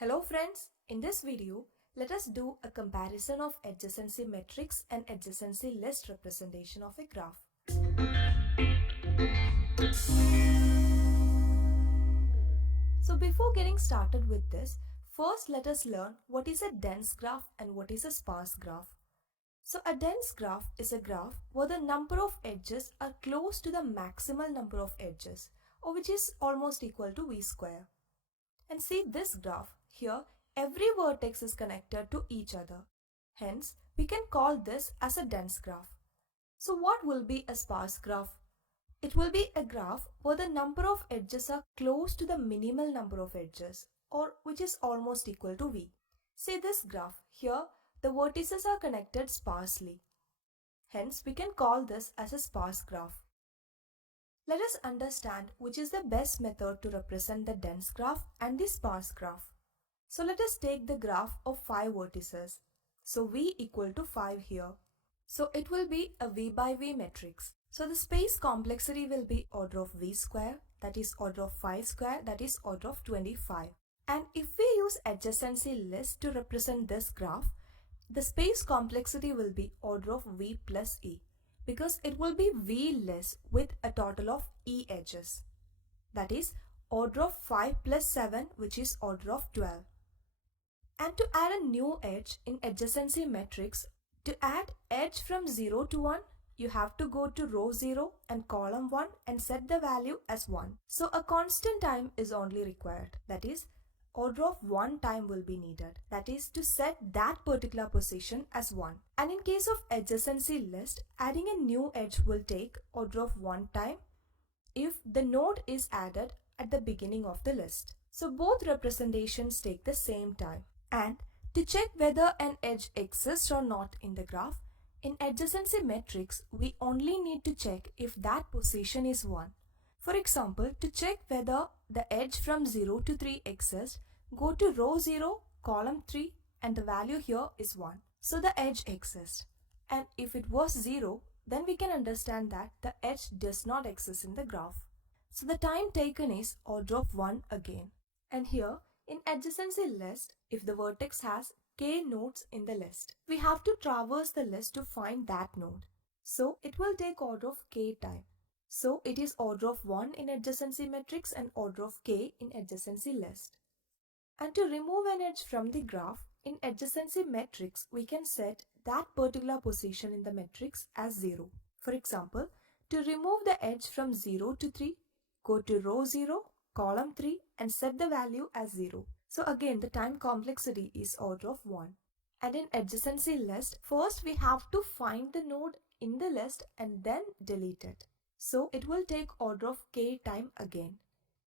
Hello friends, in this video, let us do a comparison of adjacency matrix and adjacency list representation of a graph. So before getting started with this, first let us learn what is a dense graph and what is a sparse graph. So a dense graph is a graph where the number of edges are close to the maximal number of edges, or which is almost equal to v square. And see this graph. Here, every vertex is connected to each other. Hence, we can call this as a dense graph. So what will be a sparse graph? It will be a graph where the number of edges are close to the minimal number of edges, or which is almost equal to v. See this graph. Here, the vertices are connected sparsely. Hence, we can call this as a sparse graph. Let us understand which is the best method to represent the dense graph and the sparse graph. So let us take the graph of 5 vertices. So v equal to 5 here. So it will be a v by v matrix. So the space complexity will be order of v square, that is order of 5 square, that is order of 25. And if we use adjacency list to represent this graph, the space complexity will be order of v plus e, because it will be v list with a total of e edges. That is order of 5 plus 7, which is order of 12. And to add a new edge in adjacency matrix, to add edge from 0 to 1, you have to go to row 0 and column 1 and set the value as 1. So a constant time is only required. That is, order of 1 time will be needed. That is to set that particular position as 1. And in case of adjacency list, adding a new edge will take order of 1 time if the node is added at the beginning of the list. So both representations take the same time. And to check whether an edge exists or not in the graph, in adjacency matrix, we only need to check if that position is 1. For example, to check whether the edge from 0 to 3 exists, go to row 0, column 3, and the value here is 1. So the edge exists. And if it was 0, then we can understand that the edge does not exist in the graph. So the time taken is order of 1 again. And here, in adjacency list, if the vertex has k nodes in the list, we have to traverse the list to find that node. So it will take order of k time. So it is order of 1 in adjacency matrix and order of k in adjacency list. And to remove an edge from the graph, in adjacency matrix, we can set that particular position in the matrix as 0. For example, to remove the edge from 0 to 3, go to row 0, column 3 and set the value as 0. So again, the time complexity is order of 1. And in adjacency list, first we have to find the node in the list and then delete it. So it will take order of k time again.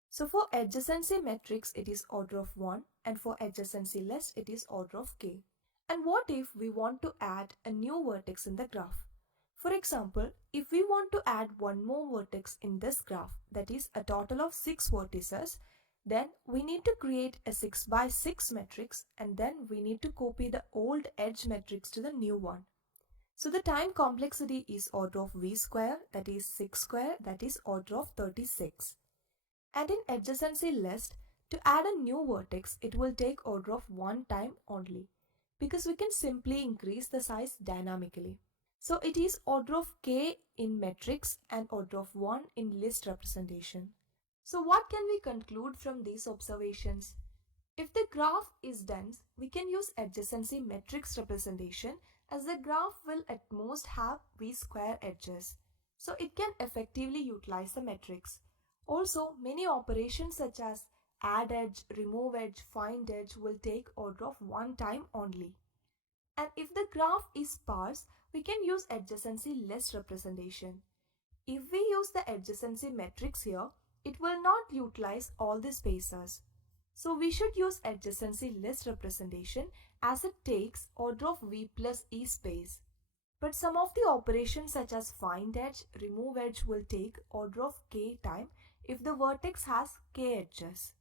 So for adjacency matrix, it is order of 1, and for adjacency list, it is order of k. And what if we want to add a new vertex in the graph? For example, if we want to add one more vertex in this graph, that is a total of 6 vertices, then we need to create a 6 by 6 matrix, and then we need to copy the old edge matrix to the new one. So the time complexity is order of v square, that is 6 square, that is order of 36. And in adjacency list, to add a new vertex, it will take order of 1 time only, because we can simply increase the size dynamically. So it is order of k in matrix and order of 1 in list representation. So what can we conclude from these observations? If the graph is dense, we can use adjacency matrix representation, as the graph will at most have v square edges. So it can effectively utilize the matrix. Also, many operations such as add edge, remove edge, find edge will take order of 1 time only. And if the graph is sparse, we can use adjacency list representation. If we use the adjacency matrix here, it will not utilize all the spaces. So we should use adjacency list representation as it takes order of v plus e space. But some of the operations such as find edge, remove edge will take order of k time if the vertex has k edges.